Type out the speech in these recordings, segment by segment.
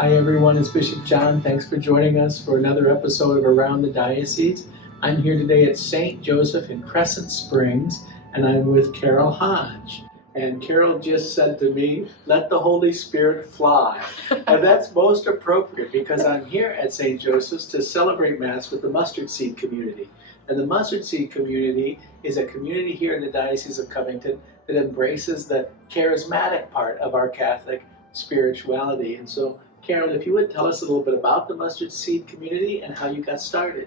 Hi everyone, it's Bishop John. Thanks for joining us for another episode of Around the Diocese. I'm here today at St. Joseph in Crescent Springs, and I'm with Carol Hodge. And Carol just said to me, let the Holy Spirit fly. And that's most appropriate because I'm here at St. Joseph's to celebrate Mass with the Mustard Seed community. And the Mustard Seed community is a community here in the Diocese of Covington that embraces the charismatic part of our Catholic spirituality. And so, Carol, if you would tell us a little bit about the Mustard Seed community and how you got started.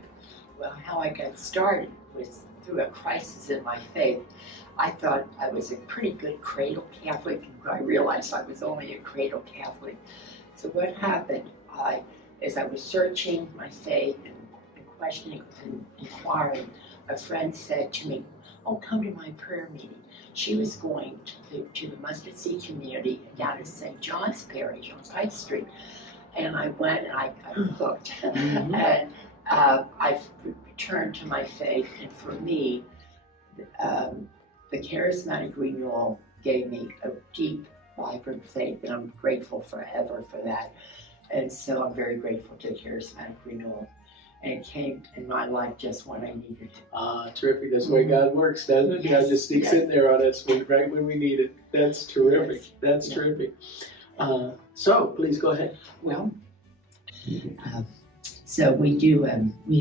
Well, how I got started was through a crisis in my faith. I thought I was a pretty good cradle Catholic. I realized I was only a cradle Catholic. So what happened, as I was searching my faith and questioning and inquiring, a friend said to me, oh, come to my prayer meeting. She was going to the Mustard Seed community down in St. John's Parish on Pike Street. And I went and I looked. Mm-hmm. And I've returned to my faith, and for me, the charismatic renewal gave me a deep, vibrant faith, and I'm grateful forever for that. And so I'm very grateful to charismatic renewal. And it came in my life just when I needed it. Terrific. That's the way God works, doesn't it? Yes, God just sneaks in there on us right when we need it. That's terrific. Yes. That's terrific. So please go ahead. Well, so we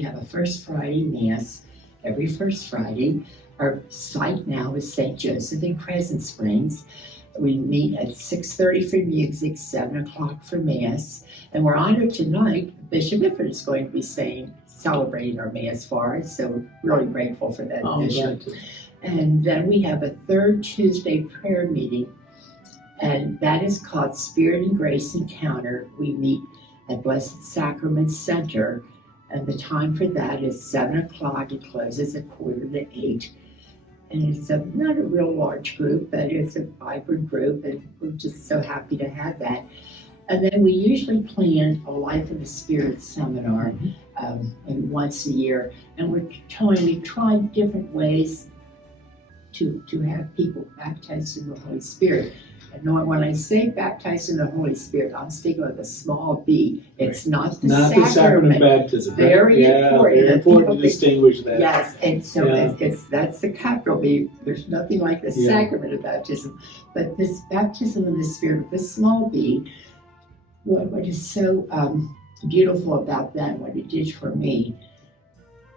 have a First Friday Mass every First Friday. Our site now is St. Joseph in Crescent Springs. We meet at 6:30 for music, 7 o'clock for Mass. And we're honored tonight, Bishop Ifford is going to be celebrating our Mass for us, so we're really grateful for that, Bishop. Right. And then we have a third Tuesday prayer meeting, and that is called Spirit and Grace Encounter. We meet at Blessed Sacrament Center, and the time for that is 7 o'clock. It closes at 7:45. And it's not a real large group, but it's a vibrant group, and we're just so happy to have that. And then we usually plan a Life in the Spirit seminar and once a year, and we try different ways to have people baptized in the Holy Spirit. And when I say baptized in the Holy Spirit, I'm speaking with a small b. It's not the sacrament of baptism. Right? Very important. Very important to distinguish that. Yes, and so that's the capital B. There's nothing like the sacrament of baptism. But this baptism in the Spirit, this small b, what is so beautiful about that, what it did for me,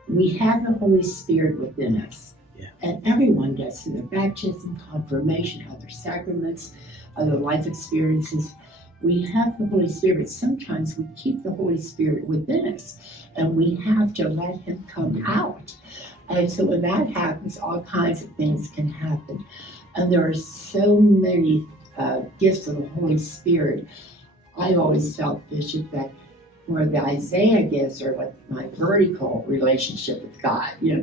we have the Holy Spirit within us. Yeah. And everyone does through their baptism, confirmation, other sacraments, other life experiences. We have the Holy Spirit. Sometimes we keep the Holy Spirit within us, and we have to let him come out. And so when that happens, all kinds of things can happen. And there are so many gifts of the Holy Spirit. I always felt, Bishop, that where the Isaiah gifts are like my vertical relationship with God, but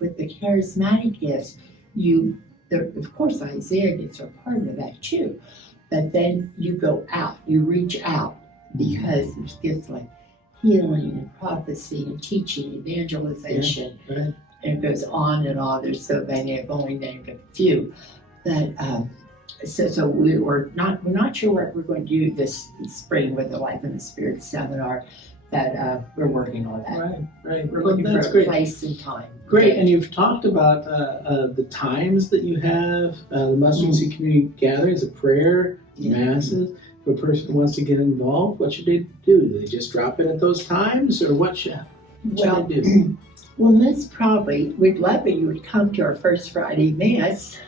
with the charismatic gifts, of course, Isaiah gifts are part of that too. But then you go out, you reach out, because there's gifts like healing and prophecy and teaching, evangelization, and it goes on and on. There's so many. I've only named a few. But so we're not sure what we're going to do this spring with the Life in the Spirit seminar. That we're working on that. Right. We're looking for a place and time. Great, and you've talked about the times that you have, the Mustard Seed Community gatherings, the prayer, masses. If a person wants to get involved, what should they do? Do they just drop in at those times, or what should they do? Well, we'd love it. You would come to our First Friday Mass.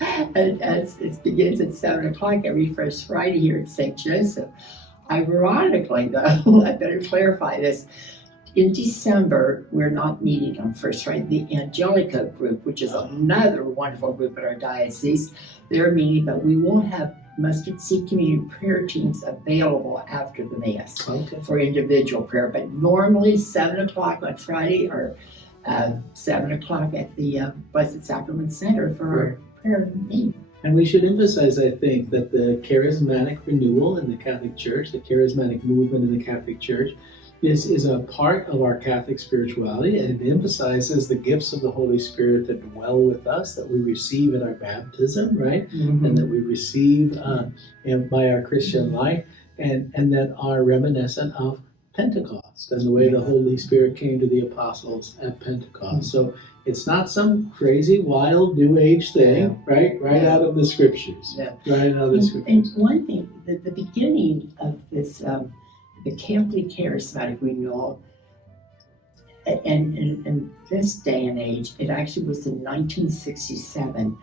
And it begins at 7 o'clock every First Friday here at St. Joseph. Ironically, though, I better clarify this. In December, we're not meeting on First Friday. The Angelica group, which is another wonderful group in our diocese, they're meeting, but we will have Mustard Seed Community prayer teams available after the Mass for individual prayer. But normally 7 o'clock on Friday or 7 o'clock at the Blessed Sacrament Center for our prayer meeting. And we should emphasize, I think, that the charismatic renewal in the Catholic Church, the charismatic movement in the Catholic Church, This is a part of our Catholic spirituality, and it emphasizes the gifts of the Holy Spirit that dwell with us, that we receive in our baptism, right? And that we receive by our Christian life, and that are reminiscent of Pentecost and the way the Holy Spirit came to the apostles at Pentecost. So it's not some crazy, wild, New Age thing, right? Right out of the Scriptures. Yeah. Right out of the Scriptures. And one thing, the beginning of this, the Catholic Charismatic Renewal, and in this day and age, it actually was in 1967,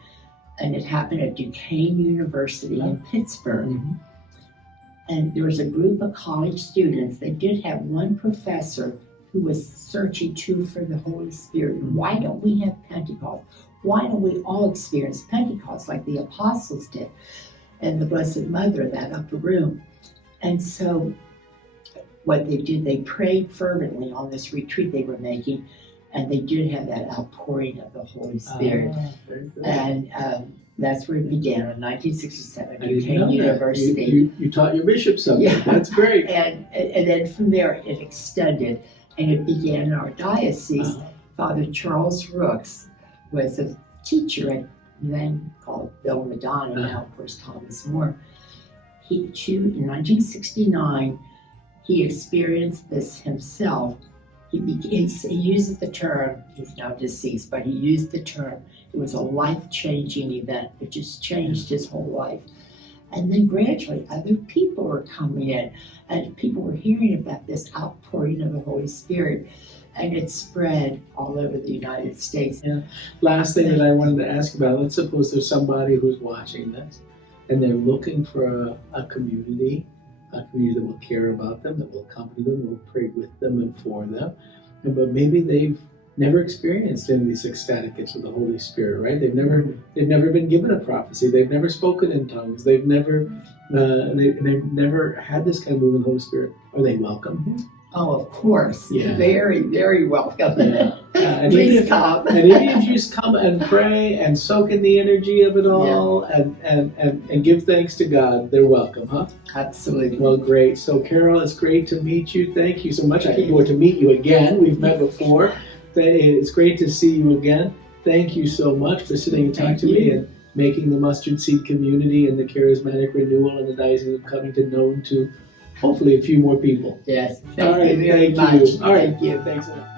and it happened at Duquesne University in Pittsburgh. And there was a group of college students. They did have one professor who was searching too for the Holy Spirit. Why don't we have Pentecost? Why don't we all experience Pentecost like the apostles did and the Blessed Mother in that upper room? And so what they did, they prayed fervently on this retreat they were making, and they did have that outpouring of the Holy Spirit. And that's where it began in 1967 at Duquesne University. You taught your bishop something. Yeah. That's great. And then from there it extended, and it began in our diocese. Father Charles Rooks was a teacher at then called Bill Madonna, now of course Thomas More. In 1969, he experienced this himself. He uses the term, he's now deceased, but he used the term, it was a life-changing event. It just changed his whole life. And then gradually other people were coming in, and people were hearing about this outpouring of the Holy Spirit, and it spread all over the United States. Yeah. Last thing that I wanted to ask about, let's suppose there's somebody who's watching this, and they're looking for a community that will care about them, that will accompany them, will pray with them and for them. But maybe they've never experienced any of these ecstatic gifts of the Holy Spirit, right? They've never been given a prophecy. They've never spoken in tongues. They've never had this kind of movement of the Holy Spirit. Are they welcome here? Oh, of course. Yeah. Very, very welcome. Yeah. Please come. And even if you just come and pray and soak in the energy of it all and give thanks to God, they're welcome, huh? Absolutely. Well, great. So, Carol, it's great to meet you. Thank you so much. I look forward to meet you again. We've met before. It's great to see you again. Thank you so much for sitting and talking to me and making the Mustard Seed community and the charismatic renewal in the Diocese of Covington known to hopefully a few more people. Yes. Thank you very much. All right. Thank you. Thanks a lot.